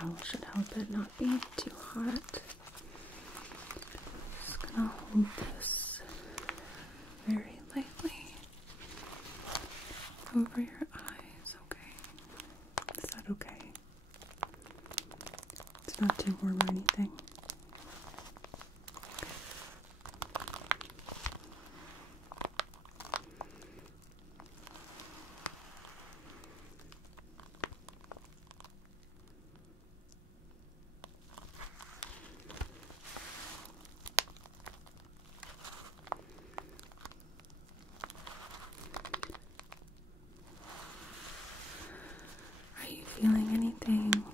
towel should help it not be too hot. Just gonna hold this very lightly over your eyes, okay? Is that okay? It's not too warm or anything. Are you feeling anything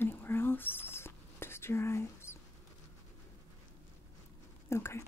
anywhere else? Just your eyes? Okay.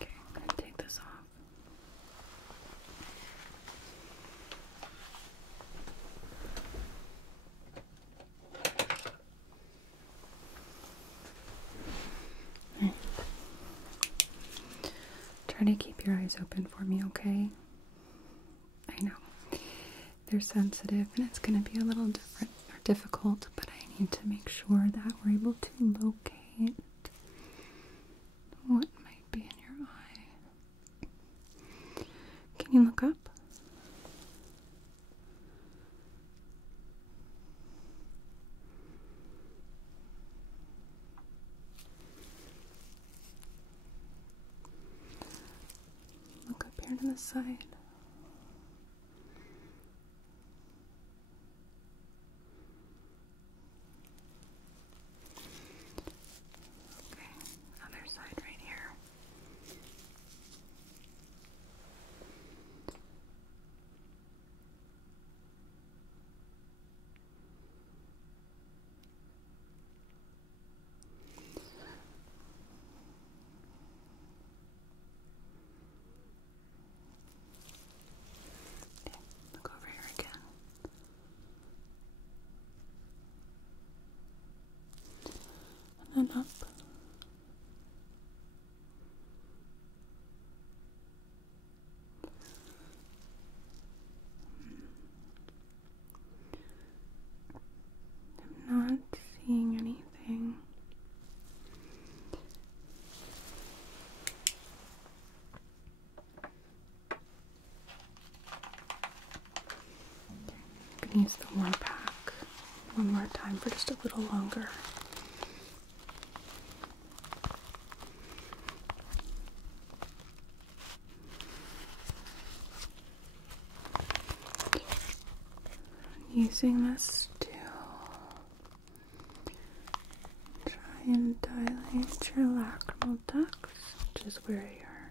Okay, I'm going to take this off. Right. Try to keep your eyes open for me, okay? I know. They're sensitive and it's going to be a little difficult, but I need to make sure that we're able to locate what might be in your eye. Can you look up? Look up here to the side. Okay, other side right here. Okay, look over here again. And then up. I'm not seeing anything. I'm gonna use the warm pack one more time for just a little longer. Using this to try and dilate your lacrimal ducts, which is where your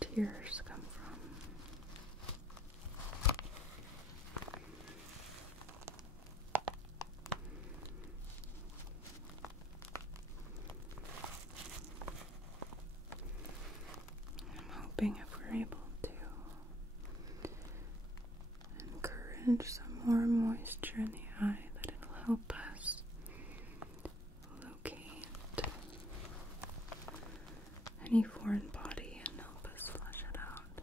tears come from. I'm hoping if we're able to encourage some more moisture in the eye, that it'll help us locate any foreign body and help us flush it out.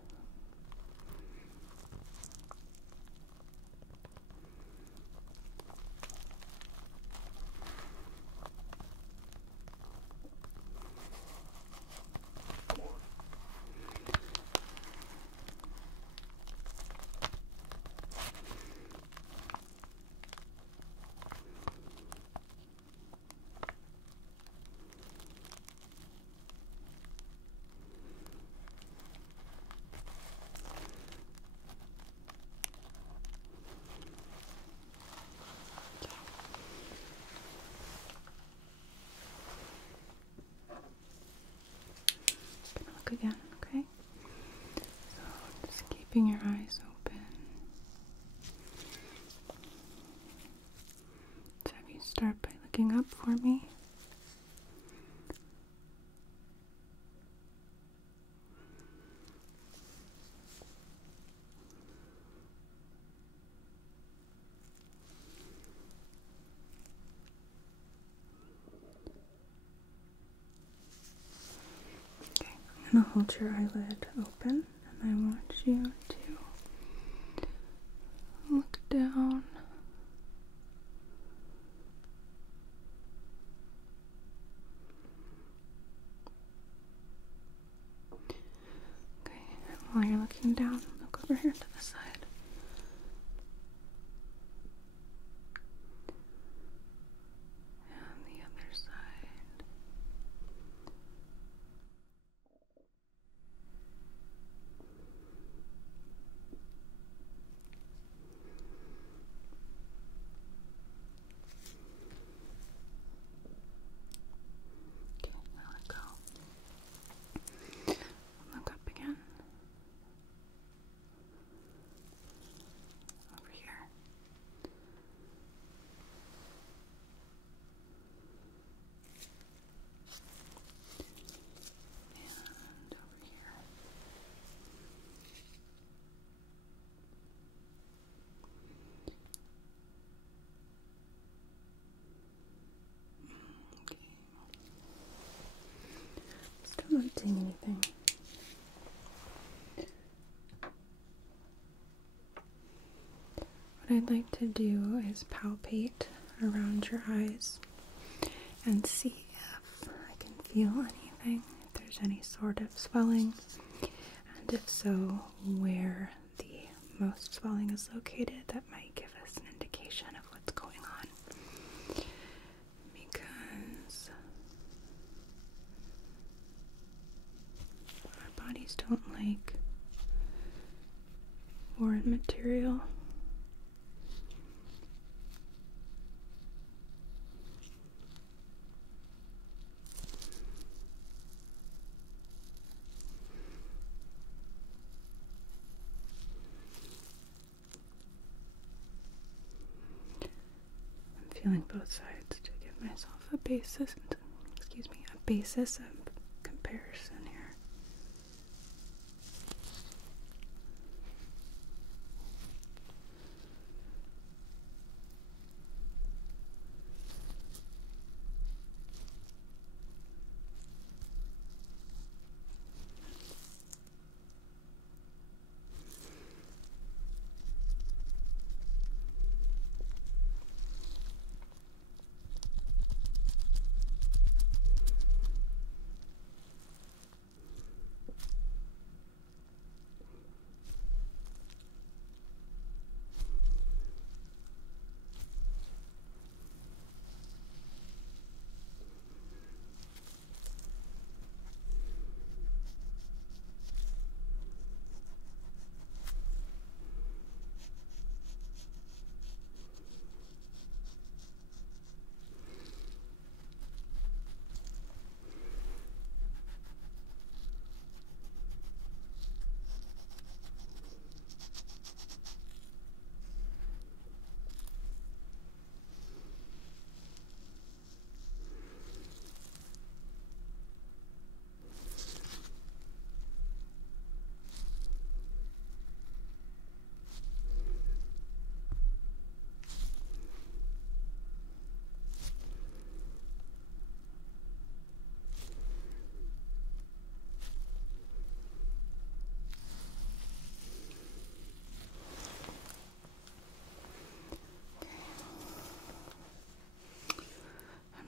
keeping your eyes open. Let's have you start by looking up for me. Okay, I'm going to hold your eyelid open, and I want you to look down. Okay, while you're looking down, look over here to the side. And the other side. Okay, now let go. Look up again. Over here. And over here. Okay. Still not seeing anything. What I'd like to do is palpate around your eyes and see if I can feel anything, if there's any sort of swelling, and if so, where the most swelling is located. That might give us an indication of what's going on, because our bodies don't like foreign material. I'm feeling both sides to give myself a basis, a basis of comparison here.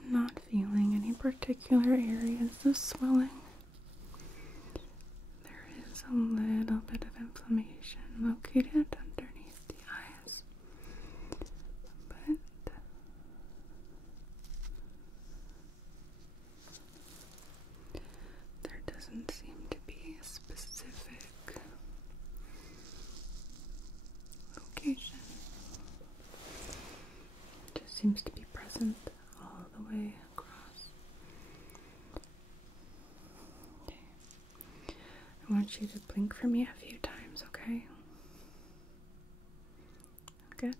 Not feeling any particular areas of swelling. There is a little bit of inflammation located underneath the eyes, but there doesn't seem to be a specific location. It just seems to be present all the way across. Okay. I want you to blink for me a few times, okay? Good.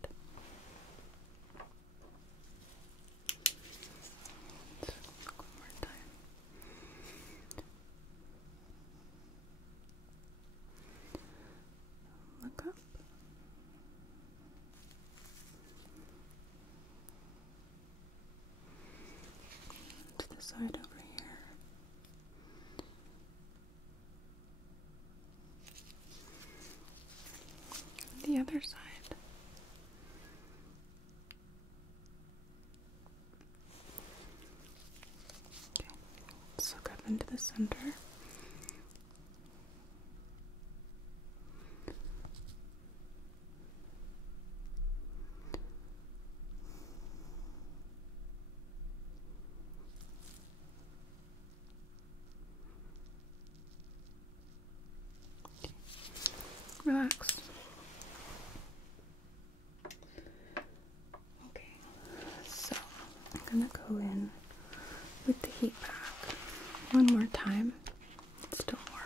Look one more time. Look up. To the side over here. The other side. Okay, let's look up into the center. Relax. Okay, so I'm gonna go in with the heat pack one more time. It's still warm.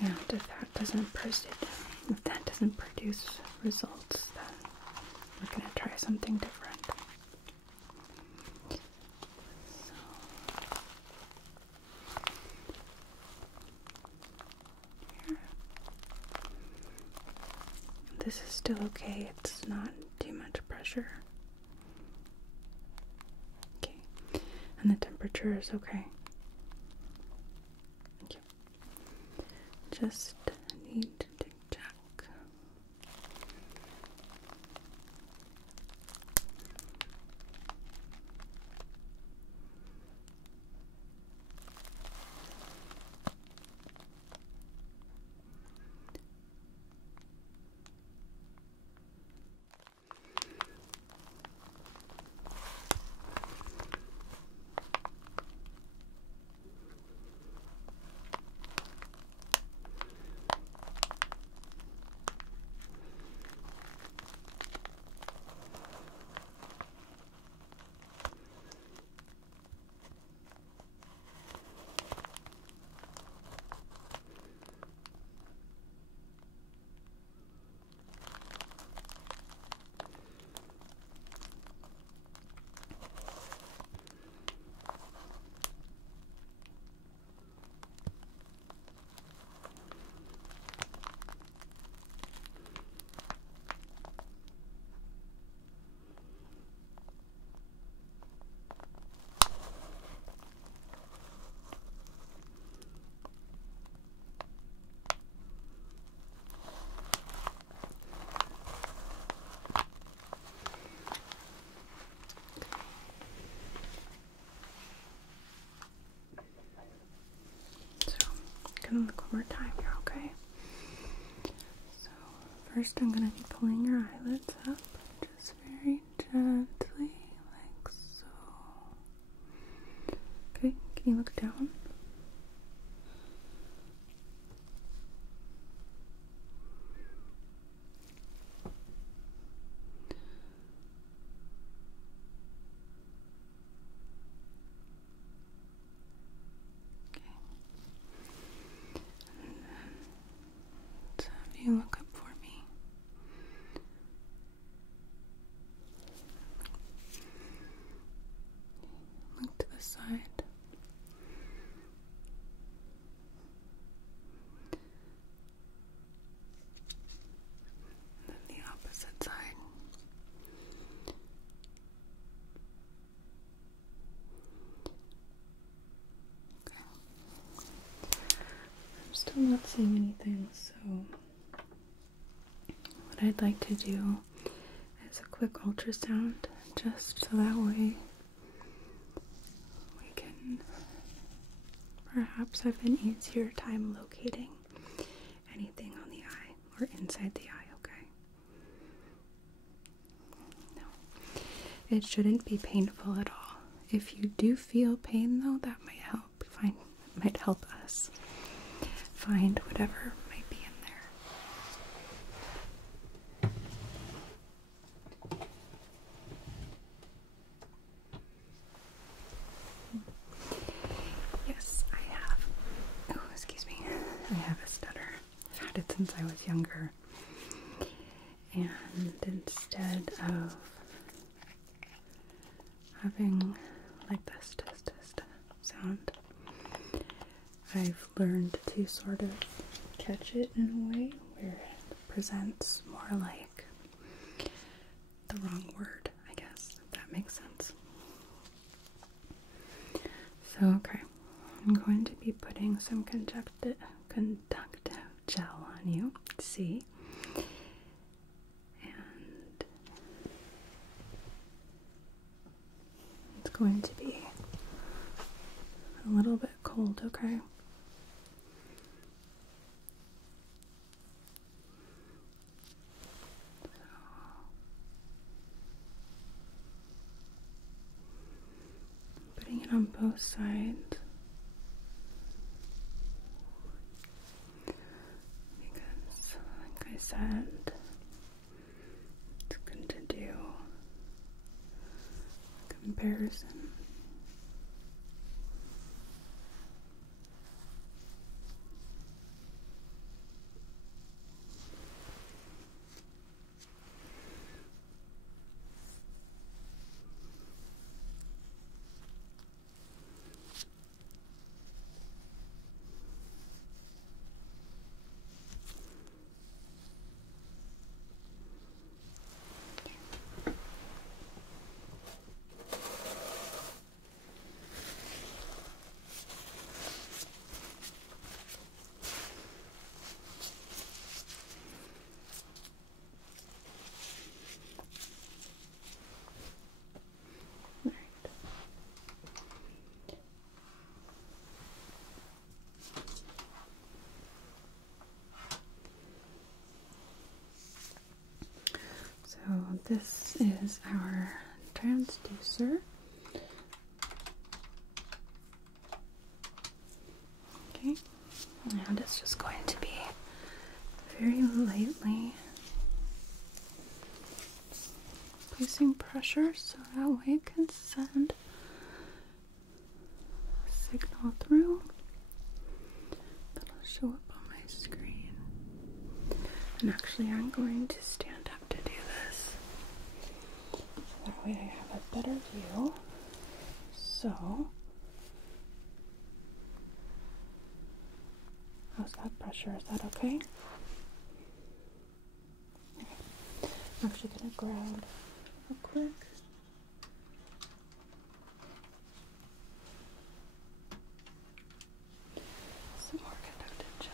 And if that doesn't produce results, then we're gonna try something different. This is still okay, it's not too much pressure. Okay, and the temperature is okay. Okay, just need to check. Gonna look one more time here, okay? So first I'm gonna be pulling your eyelids up just very gently, like so. Okay, can you look down? You look up for me. Look to the side. And then the opposite side. Okay. I'm still not seeing anything, so what I'd like to do is a quick ultrasound, just so that way we can perhaps have an easier time locating anything on the eye or inside the eye, okay? No, it shouldn't be painful at all. If you do feel pain though, that might help us find whatever might be in there. Yes, I have. Oh, excuse me. I since I was younger. And instead of having like this sound, I've learned to sort of catch it in a way where it presents more like the wrong word, I guess, if that makes sense. So, okay, I'm going to be putting some conductive gel on you, see? And it's going to be a little bit cold, okay? Putting it on both sides because, like I said, it's going to do a comparison. So this is our transducer. Okay, and it's just going to be very lightly placing pressure so that way it can send a signal through that'll show up on my screen. And actually, I'm going to stand up to do this so that way I have a better view. So, how's that pressure? Is that okay? I'm actually going to grab real quick. Some more conductive gel.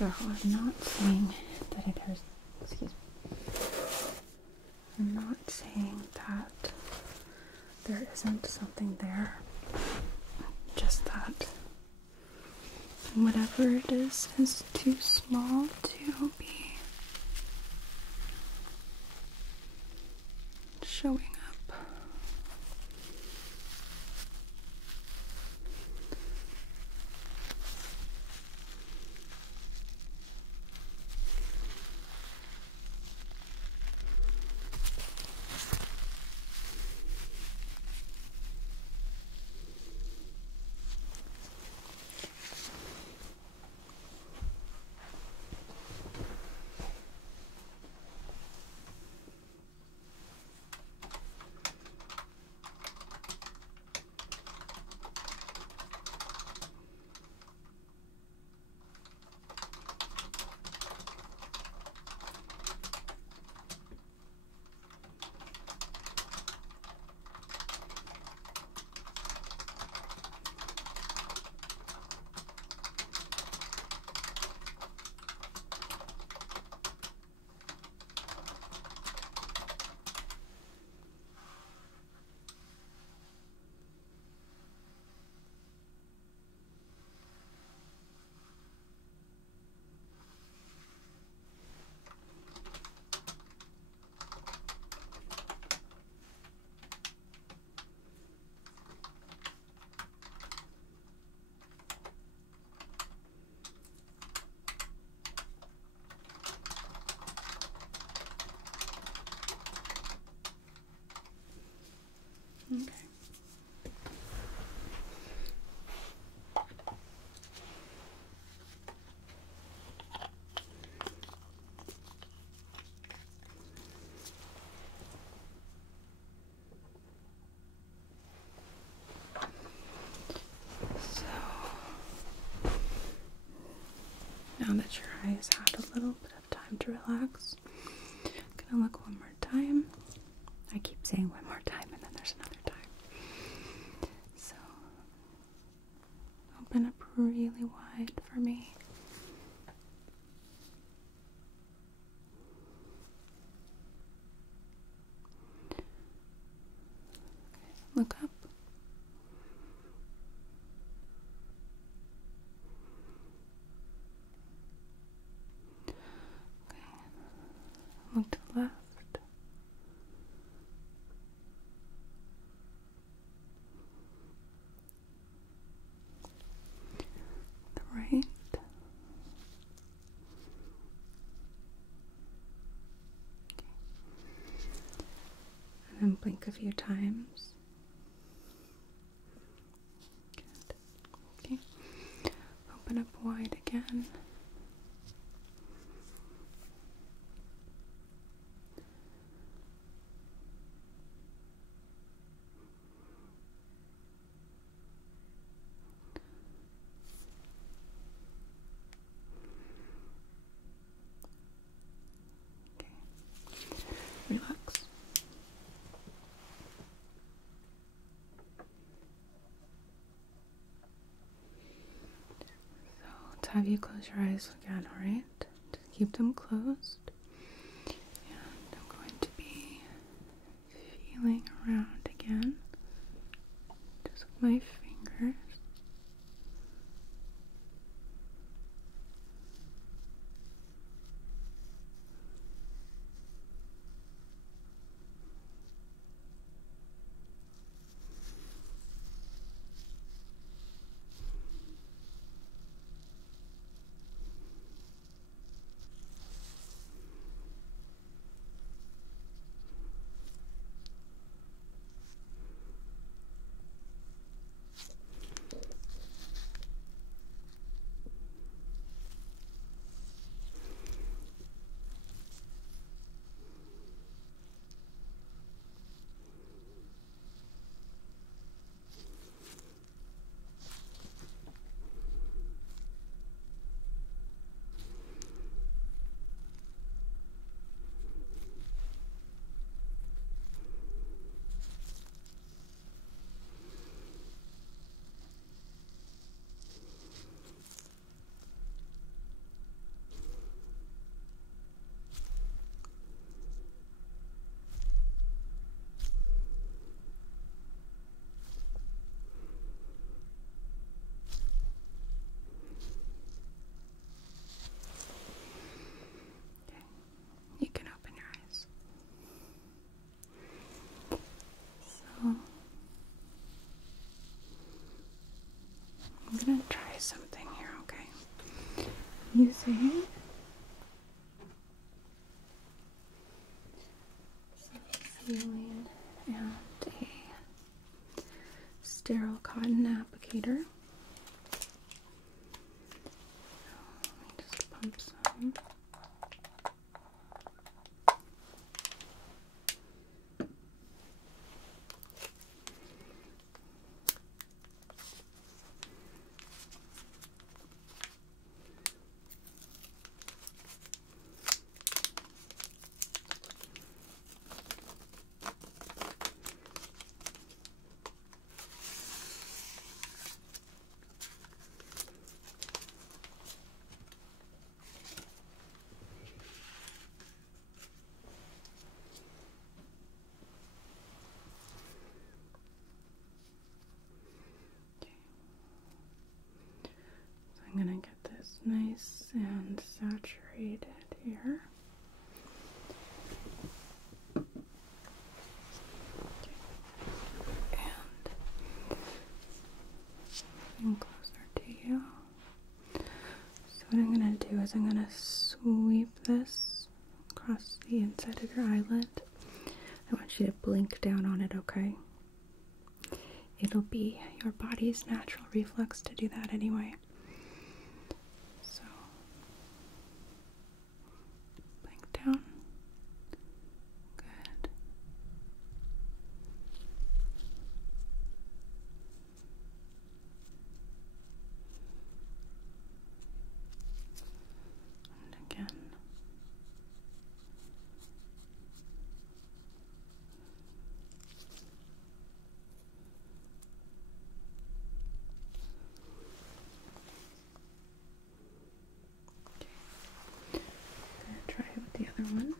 So I'm not saying that it has, excuse me, I'm not saying that there isn't something there, just that whatever it is too small to be showing up. Okay. So now that your eyes had a little bit of time to relax, I'm gonna look one more time. I keep saying one more time and then there's another time. So open up really wide for me. Look up. Okay. Look to the left. The right. And then blink a few times. Good. Okay. Open up wide again. Okay. Relax. Let's have you close your eyes again, alright? Just keep them closed. And I'm going to be feeling around again. Just with my fingers. using some saline and a sterile cotton applicator. Let me just pump some. I'm going to get this nice and saturated here. And closer to you. So what I'm going to do is I'm going to sweep this across the inside of your eyelid. I want you to blink down on it, okay? It'll be your body's natural reflex to do that anyway. So, blink down. Good. And again. Try it with the other one.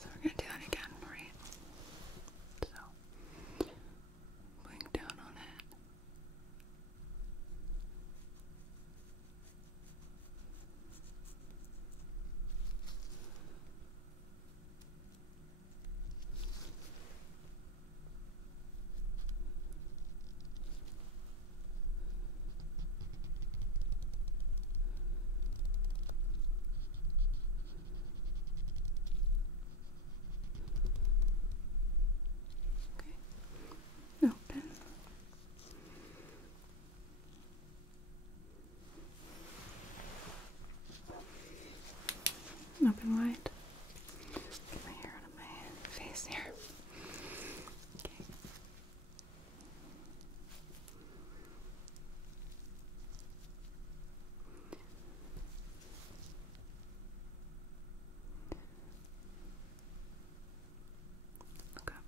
So we're going to do that again, right? So, blink down on it. Open. Open wide. Get my hair out of my face here. Okay. Look up.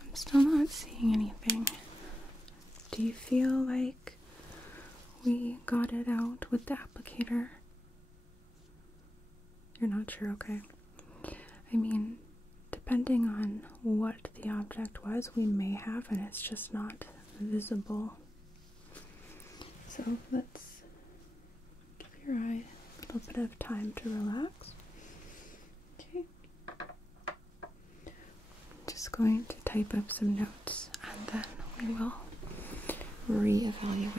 I'm still not seeing anything. Do you feel like we got it out with the applicator? You're not sure, okay. I mean, depending on what the object was, we may have, and it's just not visible. So let's give your eye a little bit of time to relax. Okay. I'm just going to type up some notes and then we will reevaluate.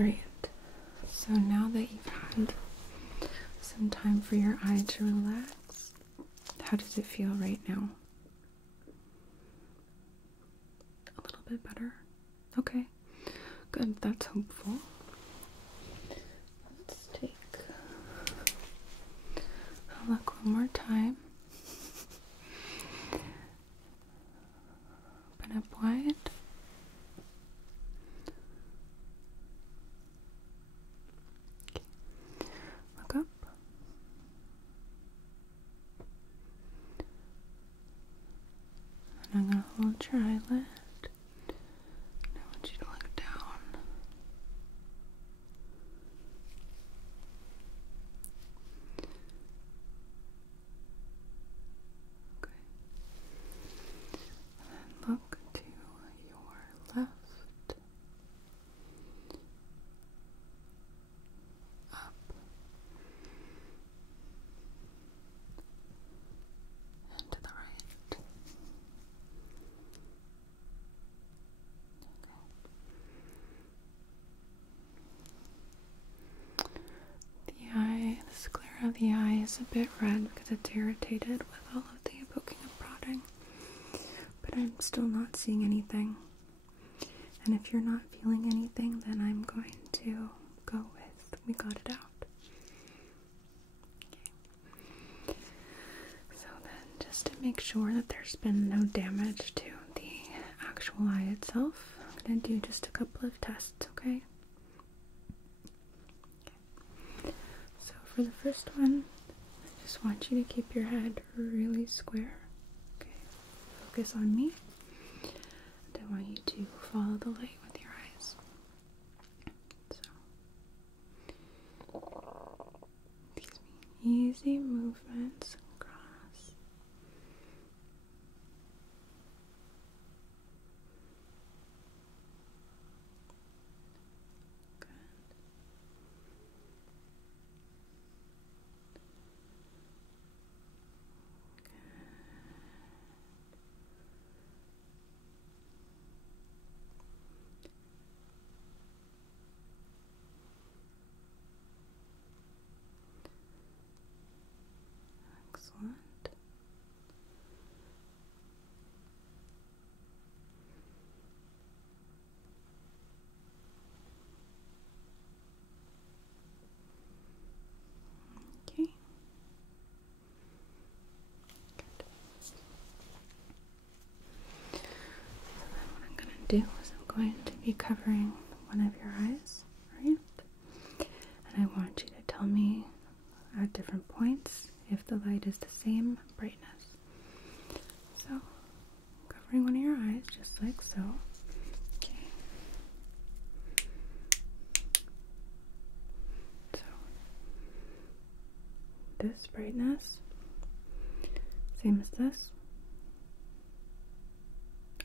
Alright, so now that you've had some time for your eye to relax, how does it feel right now? A little bit better? Okay, good, that's hopeful. Let's take a look one more time. Open up wide. Look up. And I'm going to hold your eyelid. I want you to look down. Okay. And look to your left. Up. And to the right. The sclera of the eye is a bit red because it's irritated with all of the poking and prodding, but I'm still not seeing anything. And if you're not feeling anything, then I'm going to go with we got it out. Okay. So then, just to make sure that there's been no damage to the actual eye itself, I'm going to do just a couple of tests, okay? So for the first one, I just want you to keep your head really square. Okay, focus on me. And I want you to follow the light with your eyes. So, easy movements across. Good. Excellent. Okay. Good. So then what I'm going to do is I'm going to be covering one of your eyes, right? And I want you to tell me at different points if the light is the same brightness. So, covering one of your eyes just like so. Okay. So, this brightness, same as this.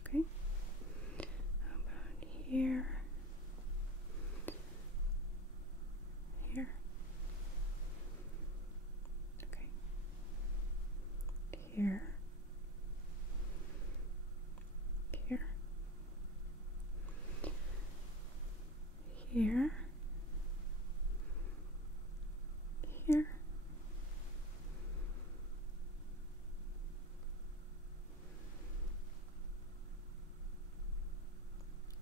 Okay. How about here? Here. Okay. Here. Here. Here. Here.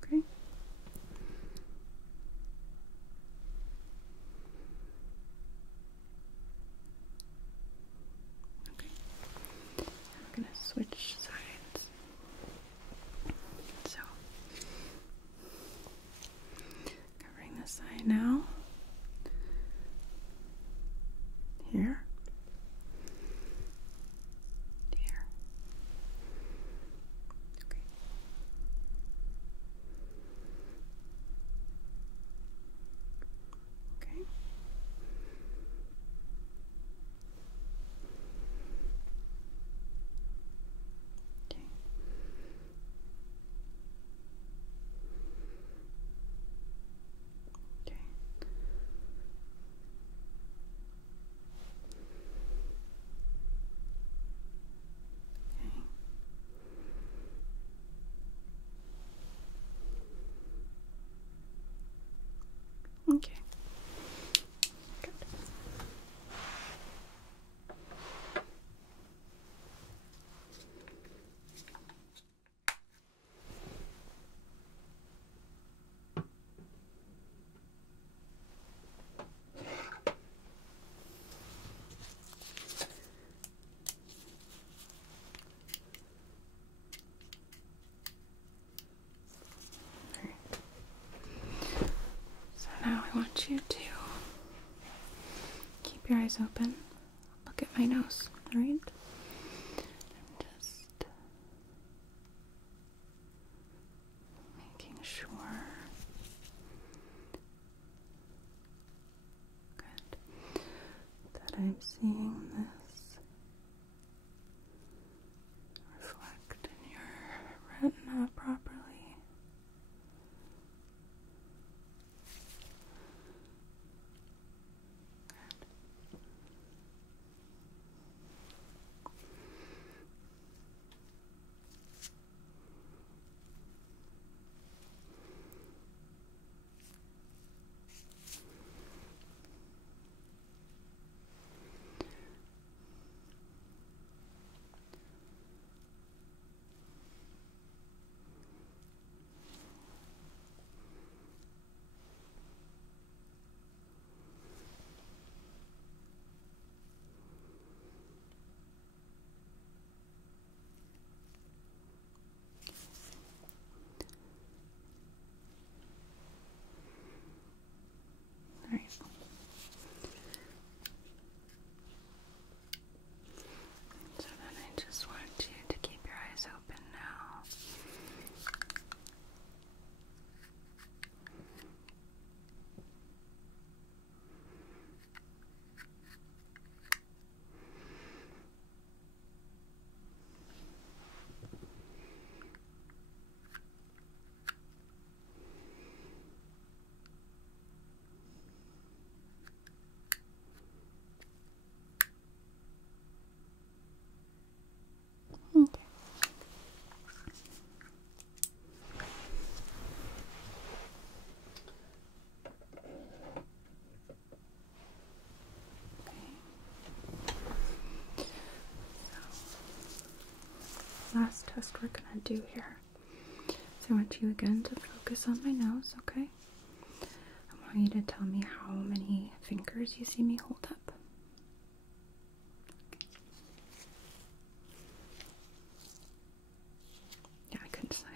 Okay. Okay. I'm gonna switch sides. So, covering this eye now. Here. Here. Okay. Okay. Okay. Okay. keep your eyes open. Look at my nose, alright? Just making sure. Good. That I'm seeing this reflect in your retina properly. Alright. So then I just want you to keep your eyes open now. Okay. Last test we're gonna do here. So I want you again to focus on my nose, okay? I want you to tell me how many fingers you see me hold up. Yeah, I couldn't decide.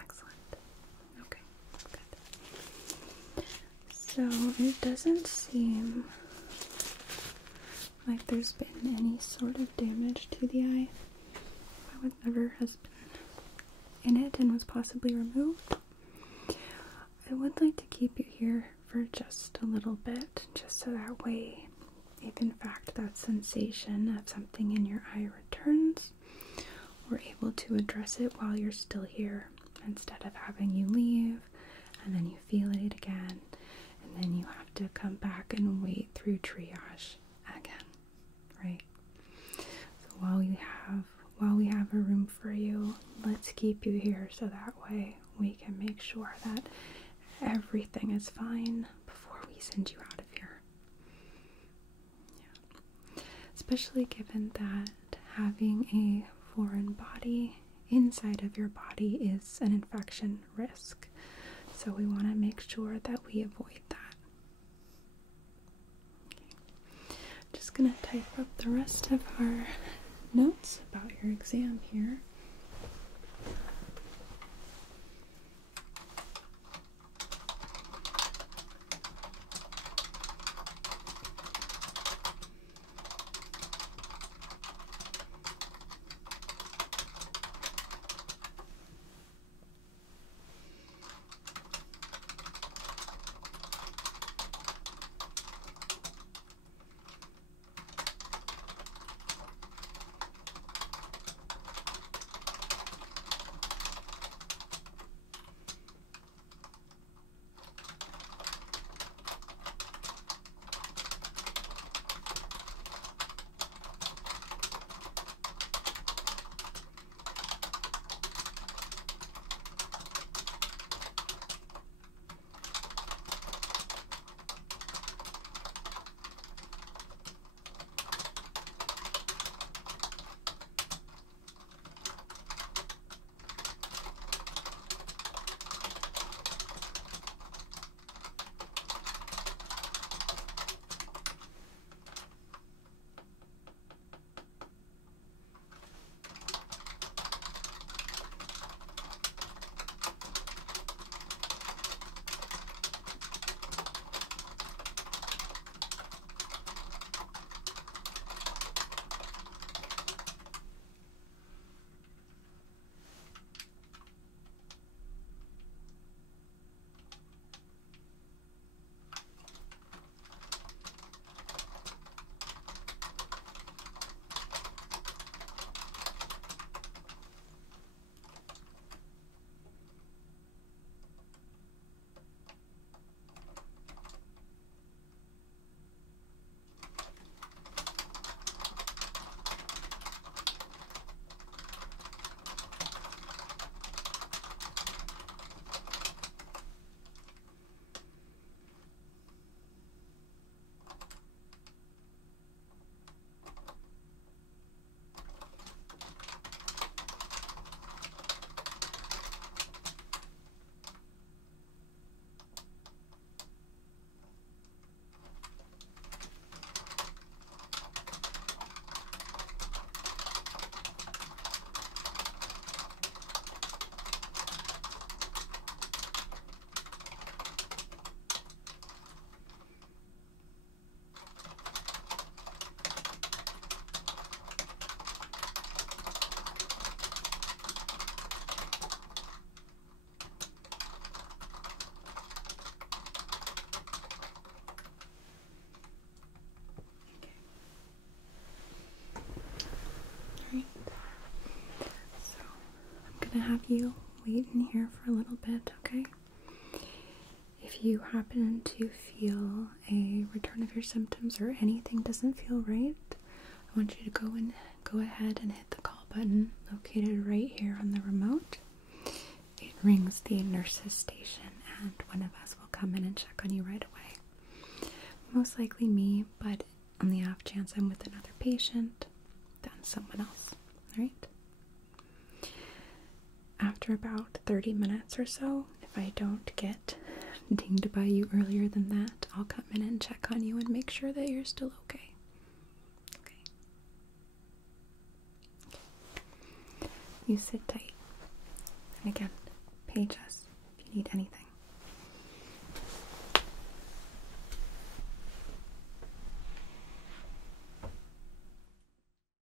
Excellent. Okay, good. So it doesn't seem like there's been any sort of damage to the eye. Whatever has been in it and was possibly removed. I would like to keep you here for just a little bit, just so that way, if in fact that sensation of something in your eye returns, we're able to address it while you're still here, instead of having you leave and then you feel it again and then you have to come back and wait through triage again, right? So while we have a room for you, let's keep you here so that way we can make sure that everything is fine before we send you out of here. Yeah. Especially given that having a foreign body inside of your body is an infection risk. So we want to make sure that we avoid that. Okay. Just gonna type up the rest of our notes about your exam here. gonna have you wait in here for a little bit, okay? If you happen to feel a return of your symptoms or anything doesn't feel right, I want you to go ahead and hit the call button located right here on the remote. It rings the nurse's station, and one of us will come in and check on you right away. Most likely me, but on the off chance I'm with another patient, then someone else, alright? After about 30 minutes or so, if I don't get dinged by you earlier than that, I'll come in and check on you and make sure that you're still okay. Okay. You sit tight. And again, page us if you need anything.